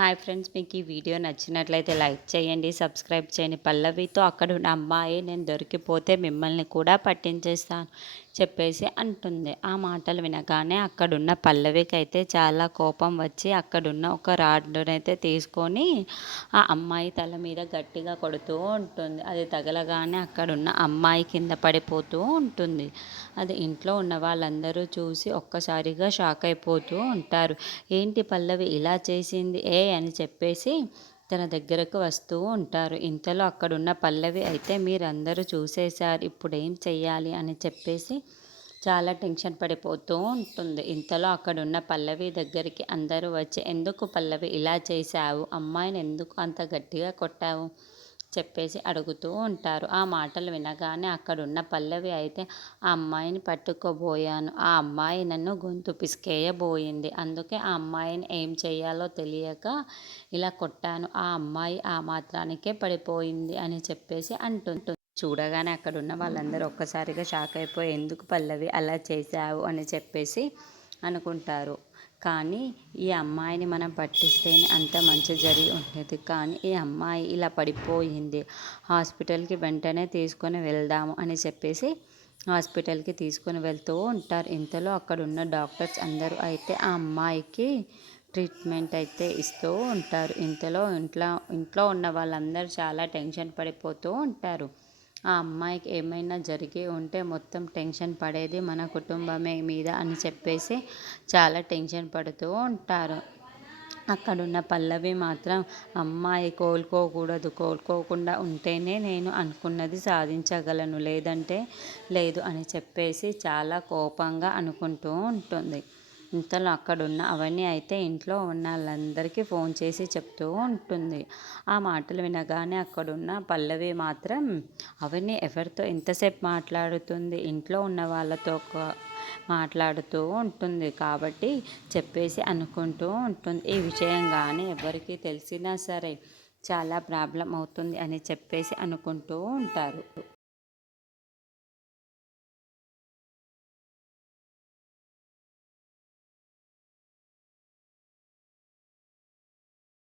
Hi friends, మీకు ఈ video నచ్చినట్లయితే లైక్ చేయండి, సబ్స్క్రైబ్ చేయండి. పల్లవితో అక్కడున్న అమ్మాయి నేను దొరికిపోతే మిమ్మల్ని కూడా పట్టించేస్తాను చెప్పేసి అంటుంది. ఆ మాటలు వినగానే అక్కడున్న పల్లవికైతే చాలా కోపం వచ్చి అక్కడున్న ఒక రాడ్డునైతే తీసుకొని ఆ అమ్మాయి తల మీద గట్టిగా కొడుతూ ఉంటుంది. అది తగలగానే అక్కడున్న అమ్మాయి కింద పడిపోతూ ఉంటుంది. అది ఇంట్లో ఉన్న వాళ్ళందరూ చూసి ఒక్కసారిగా షాక్ అయిపోతూ ఉంటారు. ఏంటి పల్లవి ఇలా చేసింది అని చెప్పేసి తన దగ్గరకు వస్తూ ఉంటారు. ఇంతలో అక్కడున్న పల్లవి అయితే మీరందరూ చూసేశారు, ఇప్పుడేం చెయ్యాలి అని చెప్పేసి చాలా టెన్షన్ పడిపోతూ ఉంటుంది. ఇంతలో అక్కడున్న పల్లవి దగ్గరికి అందరూ వచ్చి, ఎందుకు పల్లవి ఇలా చేశావు, అమ్మాయిని ఎందుకు అంత గట్టిగా కొట్టావు చెప్పేసి అడుగుతూ ఉంటారు. ఆ మాటలు వినగానే అక్కడున్న పల్లవి అయితే, ఆ అమ్మాయిని పట్టుకోబోయాను, ఆ అమ్మాయి నన్ను గొంతు పిసికేయబోయింది, అందుకే ఆ అమ్మాయిని ఏం చేయాలో తెలియక ఇలా కొట్టాను, ఆ అమ్మాయి ఆ మాత్రానికే పడిపోయింది అని చెప్పేసి అంటుంది. చూడగానే అక్కడున్న వాళ్ళందరూ ఒక్కసారిగా షాక్ అయిపోయి, ఎందుకు పల్లవి అలా చేశావు అని చెప్పేసి అనుకుంటారు. కానీ ఈ అమ్మాయిని మనం పట్టిస్తేనే అంత మంచి జరిగి ఉండేది. కానీ ఈ అమ్మాయి ఇలా పడిపోయింది, హాస్పిటల్కి వెంటనే తీసుకొని వెళ్దాము అని చెప్పేసి హాస్పిటల్కి తీసుకొని వెళ్తూ ఉంటారు. ఇంతలో అక్కడున్న డాక్టర్స్ అందరూ అయితే ఆ అమ్మాయికి ట్రీట్మెంట్ అయితే ఇస్తూ ఉంటారు. ఇంతలో ఇంట్లో ఉన్న వాళ్ళందరూ చాలా టెన్షన్ పడిపోతూ ఉంటారు. ఆ అమ్మాయికి ఏమైనా జరిగి ఉంటే మొత్తం టెన్షన్ పడేది మన కుటుంబమే మీద అని చెప్పేసి చాలా టెన్షన్ పడుతూ ఉంటారు. అక్కడున్న పల్లవి మాత్రం, అమ్మాయి కోలుకోకుండా ఉంటేనే నేను అనుకున్నది సాధించగలను, లేదంటే లేదు అని చెప్పేసి చాలా కోపంగా అనుకుంటూ ఉంటుంది. ఇంతలో అక్కడున్న అవని అయితే ఇంట్లో ఉన్న వాళ్ళందరికీ ఫోన్ చేసి చెప్తూ ఉంటుంది. ఆ మాటలు వినగానే అక్కడున్న పల్లవి మాత్రం, అవని ఎవరితో ఎంతసేపు మాట్లాడుతుంది, ఇంట్లో ఉన్న వాళ్ళతో మాట్లాడుతూ ఉంటుంది కాబట్టి చెప్పేసి అనుకుంటూ ఉంటుంది. ఈ విషయం కానీ ఎవరికి తెలిసినా సరే చాలా ప్రాబ్లం అవుతుంది అని చెప్పేసి అనుకుంటూ ఉంటారు.